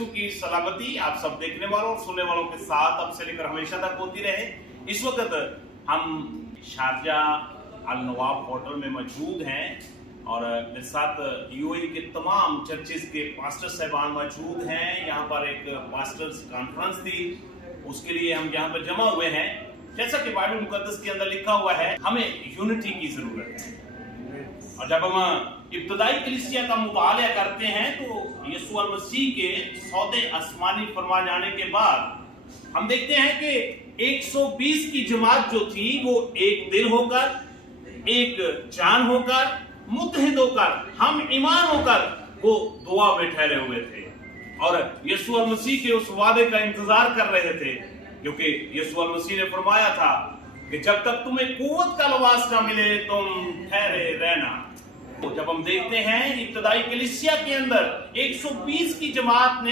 यीशु की सलामती आप सब देखने वालों और सुनने वालों के साथ अब से लेकर हमेशा तक होती रहे। इस वक्त हम शारजा अल नवाब होटल में मौजूद हैं और मेरे साथ यूएई के तमाम चर्चेस के पास्टर साहबान मौजूद हैं। यहाँ पर एक पास्टर्स कॉन्फ्रेंस थी, उसके लिए हम यहाँ पर जमा हुए हैं। जैसा कि बाइबल मुकद्दस के अंदर लिखा हुआ है, हमें यूनिटी की जरूरत है। और जब हम इब्तदाई कलीसिया का मुताला करते हैं तो यीशु मसीह के सौदे आसमानी फरमा जाने के बाद हम देखते हैं कि 120 की जमात जो थी वो एक दिल होकर, एक जान होकर, मुत्तहिद होकर, हम ईमान होकर वो दुआ में ठहरे हुए थे और यीशु मसीह के उस वादे का इंतजार कर रहे थे, क्योंकि यीशु मसीह ने फरमाया था कि जब तक तुम्हें कुव्वत का लिबास ना मिले तुम ठहरे रहना। तो जब हम देखते हैं इब्तदाई कलीसिया के अंदर 120 की जमात ने